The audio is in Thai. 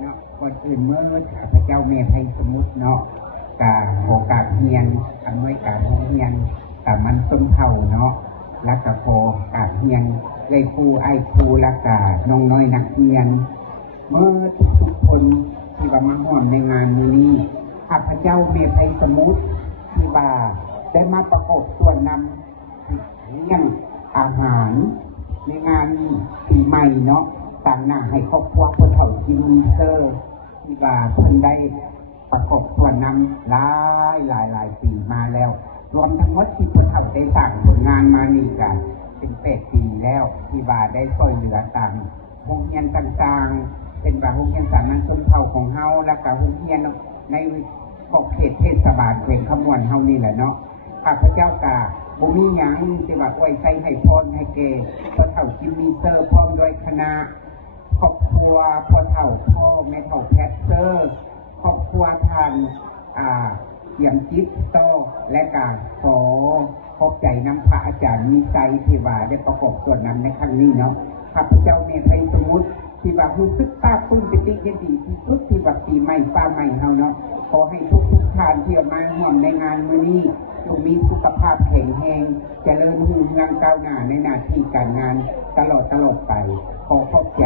เนาะคนอื่นเมื่อพระเจ้าเมธไทยสมุทรเนาะกาโอกาสเฮียนอำนวยการเฮียนกับมันส้มเท่าเนาะและกับโอกาสเฮียนเลยครูไอ้ครูและกับน้องน้อยนักเรียนเมื่อทุกคนที่ว่ามาห่วมในงานนี้ข้าพเจ้าเมธไทยสมุทรที่ว่าได้มาประกอบส่วนนำเลี้ยงอาหารในงานปีใหม่เนาะต่างหน้าให้ครอบครัวผู้เฒ่ากินมีเซอร์ที่ว่าเพิ่นได้ประกอบส่วนนำหลายปีมาแล้วรวมทั้งหมดที่ผู้เฒ่าได้สั่งผลงานมานี่กันเป็น8 ปีแล้วที่ว่าได้ช่วยเหลือต่างโรงเรียนต่างๆเป็นว่าโรงเรียนสามัญชนเผ่าของเฮาและก็โรงเรียนในขอบเขตเทศบาลแขวงขมวนเฮานี่แหละเนาะข้าพเจ้ากะบ่มีหยังที่ว่าไว้ใช้ให้พรให้แก่ผู้เฒ่ากินมีเซอร์พร้อมด้วยคณะครอบครัวพ่อเฒ่าพ่อแม่เฒ่าแพทเซอร์ครอบครัวท่านเยี่ยมจิตโตและการขอขอบใจน้ำพระอาจารย์มีใจที่ว่าได้ประกอบส่วนนำในครั้งนี้เนาะข้าพเจ้าเมธไทยสมุทรที่ว่ารู้สึกซาบซึ้งปิติยินดีที่สุดที่ว่าปีใหม่ฟ้าใหม่เฮาเนาะขอให้ทุกท่านที่มาร่วมในงานมื้อนี้จงมีสุขภาพแข็งแรงเจริญรุ่งเรืองก้าวหน้าในหน้าที่การงานตลอดไปขอขอบใจ